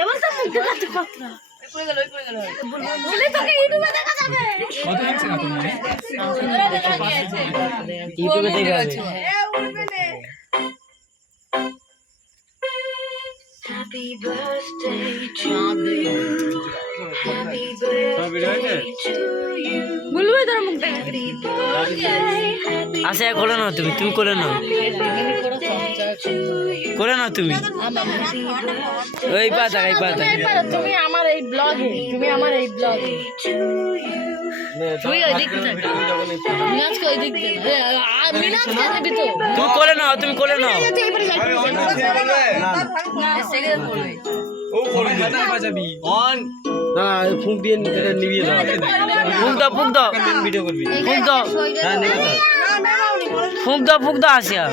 এবার তো মুখ দেখাতে কথা কই গেল বলে তোকে ইউটিউবে দেখা যাবে কত ইঞ্চি না তুমি ইউটিউবে দেখা যাবে এ উঠবে নে Happy birthday to you Happy birthday to you বলবো তোর মুখ দেখাতে আচ্ছা করে নাও তুমি করে নাও করে নাও তুমি এই পাতা তুমি আমার এই ব্লগে তুই ওই দিক থেকে মিনাজ কই দিক দে মিনাজ কে দিবি তো তুমি করে নাও না সেকেন্ড বলবে ও করে না বাজাবি অন না ফুক দিয়ে নিবিয়ে দাও ফুক দাও ভিডিও করবি ফুক দাও হ্যাঁ নিয়ে দাও ফুক দাও আসিয়া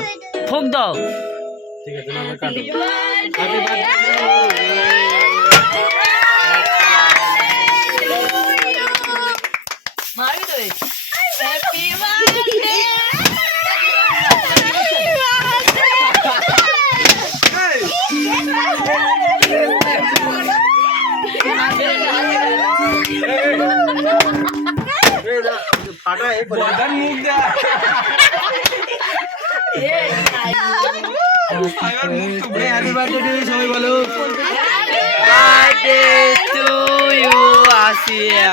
ফুক দাও ঠিক আছে না কাটো হ্যাপি বার্থডে মারবি তো হ্যাপি বার্থডে ফাটা এই বদন মুখ দে হ্যাপি বার্থডে সবাই বলো বার্থডে টু ইউ আসিয়া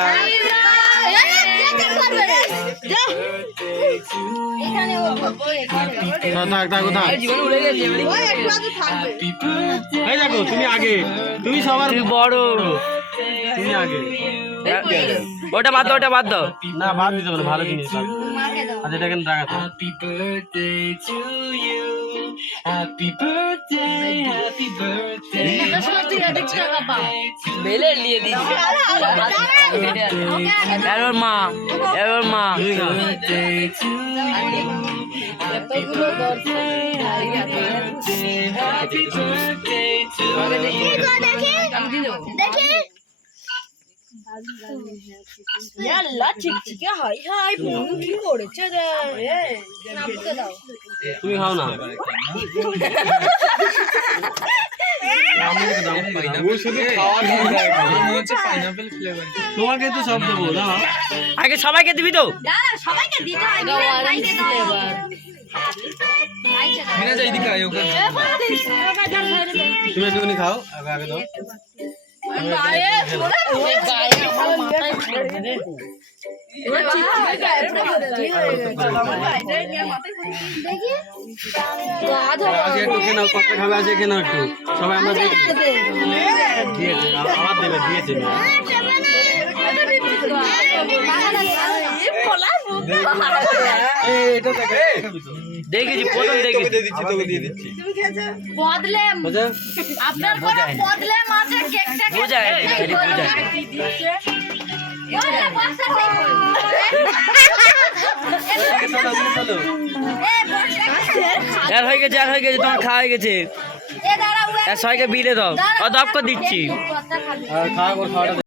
তুমি আগে তুমি সবার বড় তুমি আগে ওটা বাদ দাও না বাদ দিতে পারো ভালো জিনিস আচ্ছা এটা কেন রাখা happy birthday to you happy birthday বেলে নিয়ে দিছি এবার মা এতগুলো দর্শন হ্যাপি বার্থডে টু দেখি ইয়াল্লা চিকচিকে হাই বন্ধু কি করেছে রে নামতে দাও তুমি খাও না তোমাকে তো সব দেবো না আগে সবাইকে দিবি তো সবাইকে দিতে তুমি একটুখানি খাও আগে দাও সবাই আমরা দিয়েছে দেখেছি প্রথম দেখেছি দিয়ে দিচ্ছি আপনার হয়ে গেছে তোমার খাওয়া হয়ে গেছে সবাইকে বিলে দাও দপ করে দিচ্ছি খাওয়া